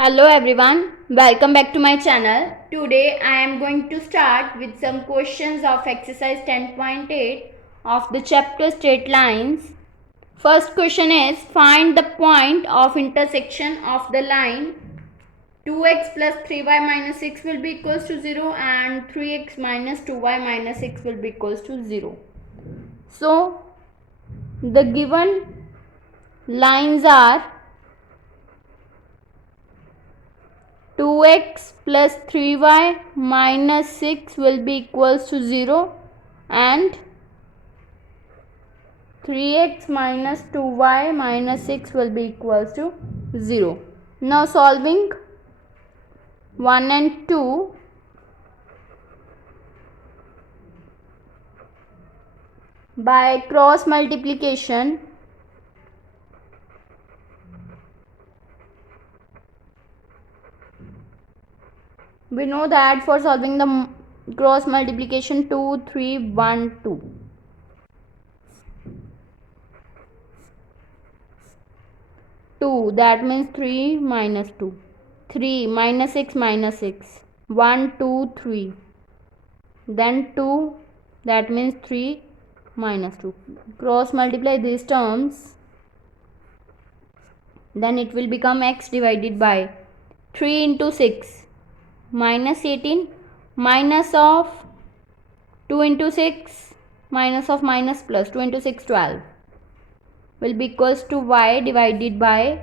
Hello everyone, welcome back to my channel. Today I am going to start with some questions of exercise 10.8 of the chapter straight lines. First question is, find the point of intersection of the line 2x plus 3y minus 6 will be equals to 0 and 3x minus 2y minus 6 will be equals to 0. So the given lines are 2x plus 3y minus 6 will be equals to 0 and 3x minus 2y minus 6 will be equals to 0. Now solving 1 and 2, by cross multiplication, we know that for solving the cross multiplication 2, 3, 1, 2. 2, that means 3 minus 2. 3 minus 6 minus 6. 1, 2, 3. Then 2, that means 3 minus 2. Cross multiply these terms. Then it will become x divided by 3 into 6 minus 18 minus of 2 into 6 minus of minus plus 2 into 6 12 will be equals to y divided by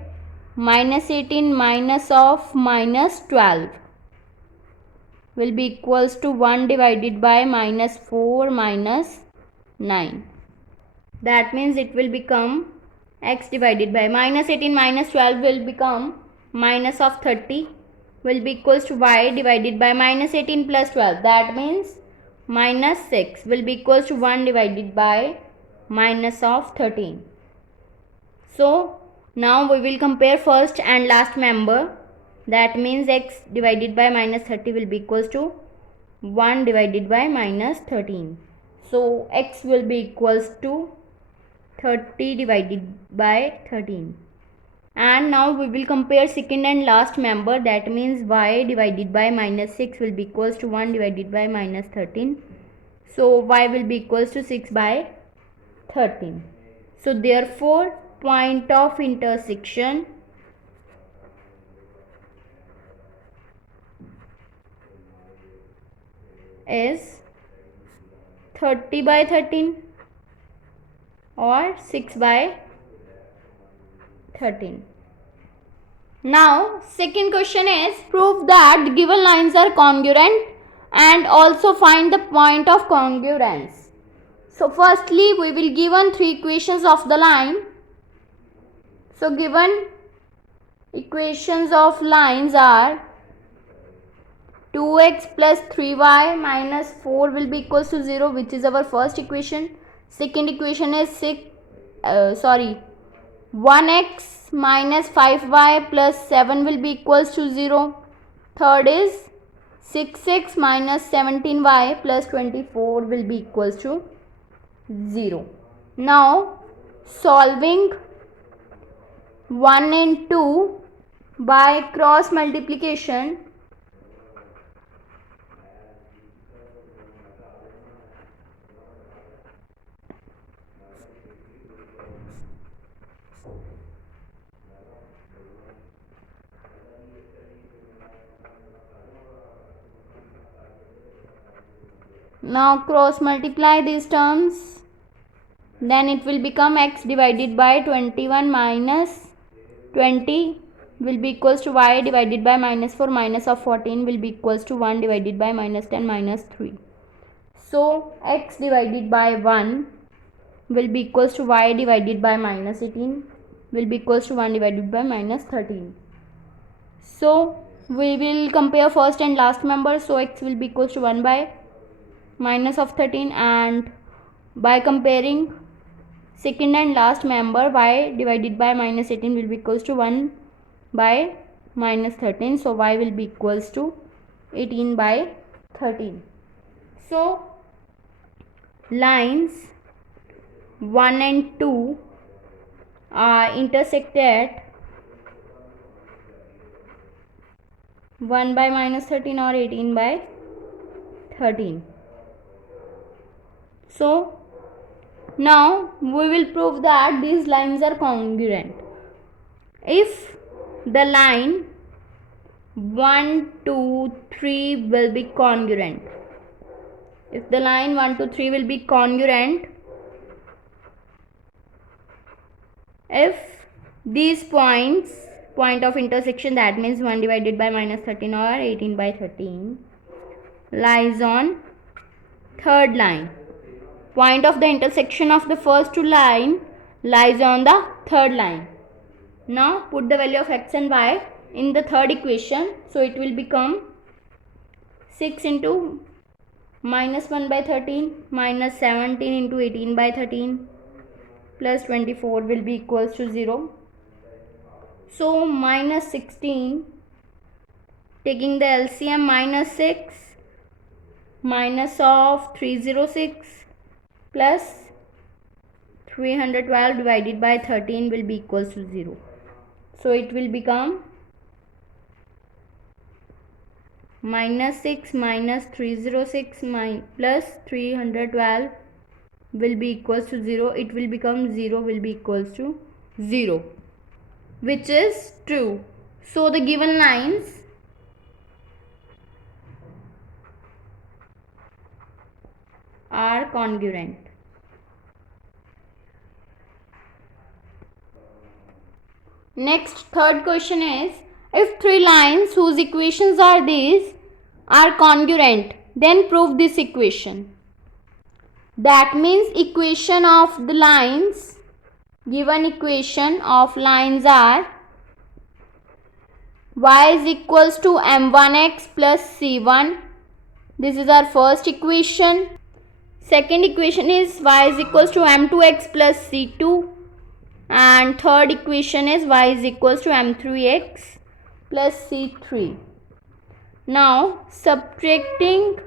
minus 18 minus of minus 12 will be equals to 1 divided by minus 4 minus 9. That means it will become x divided by minus 18 minus 12 will become minus of 30 will be equals to y divided by minus 18 plus 12. That means minus 6 will be equals to 1 divided by minus of 13. So now we will compare first and last member. That means x divided by minus 30 will be equals to 1 divided by minus 13. So x will be equals to 30 divided by 13. And now we will compare second and last member. That means y divided by minus 6 will be equals to 1 divided by minus 13. So y will be equals to 6 by 13. So therefore point of intersection is 30 by 13 or 6 by 13. Now second question is, prove that given lines are congruent and also find the point of congruence. So firstly we will given three equations of the line. So given equations of lines are 2x plus 3y minus 4 will be equals to 0, which is our first equation. Second equation is 1x minus 5y plus 7 will be equals to 0. Third is 6x minus 17y plus 24 will be equals to 0. Now solving 1 and 2 by cross multiplication, now cross multiply these terms, then it will become x divided by 21 minus 20 will be equals to y divided by minus 4 minus of 14 will be equals to 1 divided by minus 10 minus 3. So x divided by 1 will be equals to y divided by minus 18 will be equals to 1 divided by minus 13. So we will compare first and last member. So x will be equals to 1 by minus of 13, and by comparing second and last member, y divided by minus 18 will be equals to 1 by minus 13. So y will be equals to 18 by 13. So lines 1 and 2 are intersected 1 by minus 13 or 18 by 13. So now we will prove that these lines are congruent. If the line 1, 2, 3 will be congruent, if the line 1, 2, 3 will be congruent, if these points, point of intersection, that means 1 divided by minus 13 or 18 by 13, lies on third line, point of the intersection of the first two line lies on the third line. Now put the value of x and y in the third equation. So it will become 6 into minus 1 by 13 minus 17 into 18 by 13 plus 24 will be equals to 0. So minus 16, taking the LCM, minus 6 minus of 306 plus 312 divided by 13 will be equals to 0. So it will become minus 6 minus 306 plus 312 will be equals to 0. It will become 0 will be equals to 0, which is true. So the given lines are congruent. Next, third question is, if three lines whose equations are these are congruent, then prove this equation. That means equation of the lines, given equation of lines are y is equals to m1x plus c1. This is our first equation. Second equation is y is equals to m2x plus c2. And third equation is y is equals to m3x plus c3. Now subtracting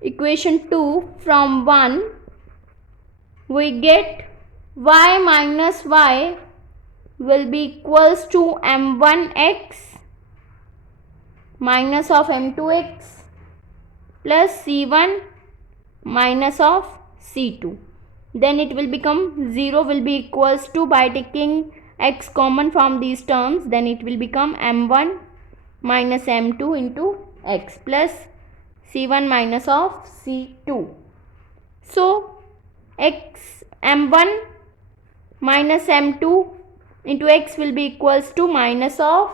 equation 2 from 1, we get y minus y will be equals to m1x minus of m2x plus c1 minus of c2. Then it will become 0 will be equals to, by taking x common from these terms, then it will become m1 minus m2 into x plus c1 minus of c2. So x m1 minus m2 into x will be equals to minus of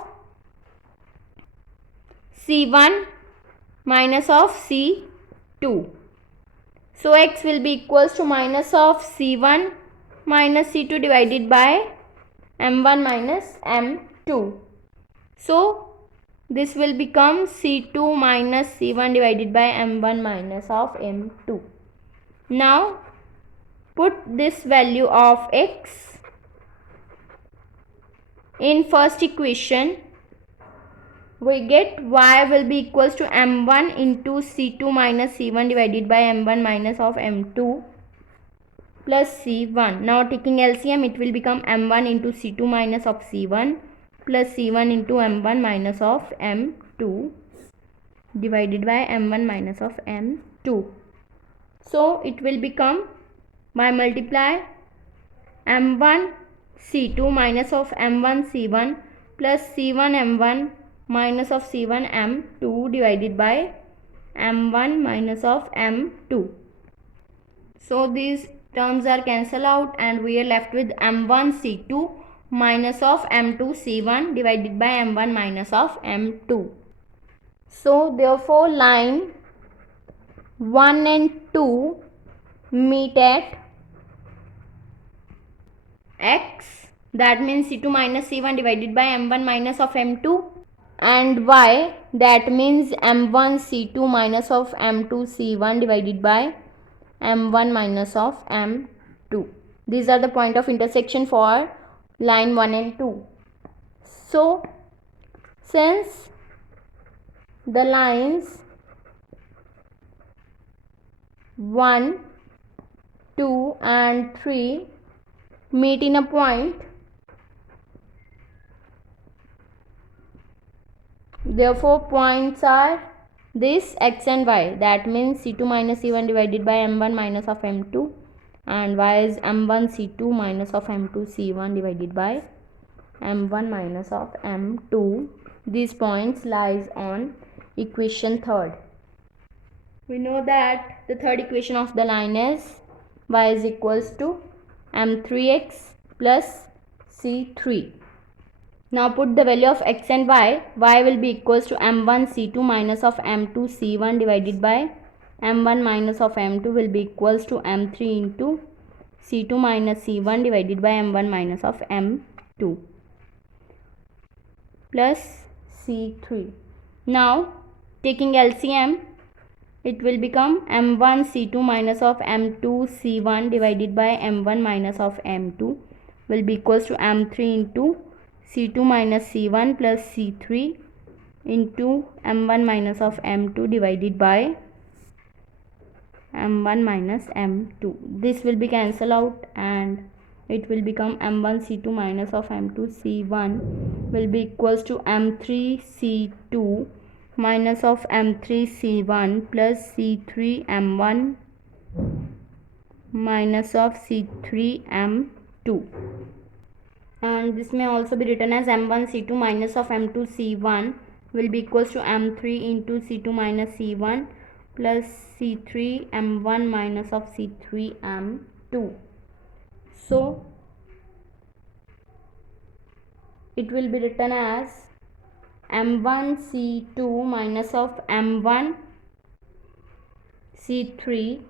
c1 minus of c2. So x will be equals to minus of c1 minus c2 divided by m1 minus m2. So this will become c2 minus c1 divided by m1 minus of m2. Now put this value of x in first equation. We get y will be equals to m1 into c2 minus c1 divided by m1 minus of m2 plus c1. Now taking LCM, it will become m1 into c2 minus of c1 plus c1 into m1 minus of m2 divided by m1 minus of m2. So it will become, by multiply, m1 c2 minus of m1 c1 plus c1 m1 minus of c1 m2 divided by m1 minus of m2. So these terms are cancelled out and we are left with m1 c2 minus of m2 c1 divided by m1 minus of m2. So therefore line 1 and 2 meet at x, that means c2 minus c1 divided by m1 minus of m2, and y, that means m1 c2 minus of m2 c1 divided by m1 minus of m2. These are the point of intersection for line 1 and 2. So since the lines 1, 2 and 3 meet in a point Therefore points are this x and y, that means c2 minus c1 divided by m1 minus of m2, and y is m1 c2 minus of m2 c1 divided by m1 minus of m2. These points lies on equation third. We know that the third equation of the line is y is equals to m3x plus c3. Now put the value of x and y will be equals to m1 c2 minus of m2 c1 divided by m1 minus of m2 will be equals to m3 into c2 minus c1 divided by m1 minus of m2 plus c3. Now taking LCM, it will become m1 c2 minus of m2 c1 divided by m1 minus of m2 will be equals to m3 into c2 minus c1 plus c3 into m1 minus of m2 divided by m1 minus m2. This will be cancelled out and it will become m1 c2 minus of m2 c1 will be equals to m3 c2 minus of m3 c1 plus c3 m1 minus of c3 m2, and this may also be written as m1 c2 minus of m2 c1 will be equals to m3 into c2 minus c1 plus c3 m1 minus of c3 m2. So it will be written as m1 c2 minus of m1 c3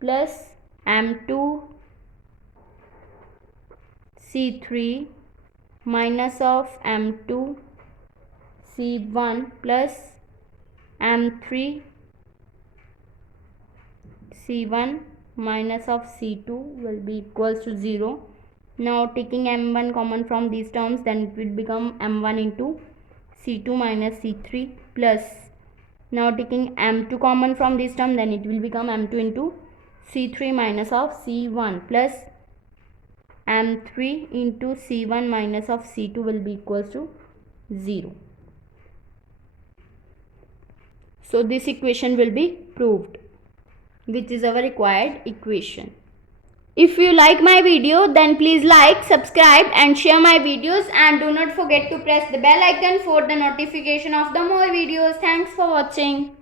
plus m2 c3 minus of m2 c1 plus m3 c1 minus of c2 will be equals to 0. Now taking m1 common from these terms, then it will become m1 into c2 minus c3 plus, now taking m2 common from this term, then it will become m2 into c3 minus of c1 plus m3 into c1 minus of c2 will be equals to 0. So this equation will be proved, which is our required equation. If you like my video, then please like, subscribe and share my videos, and do not forget to press the bell icon for the notification of the more videos. Thanks for watching.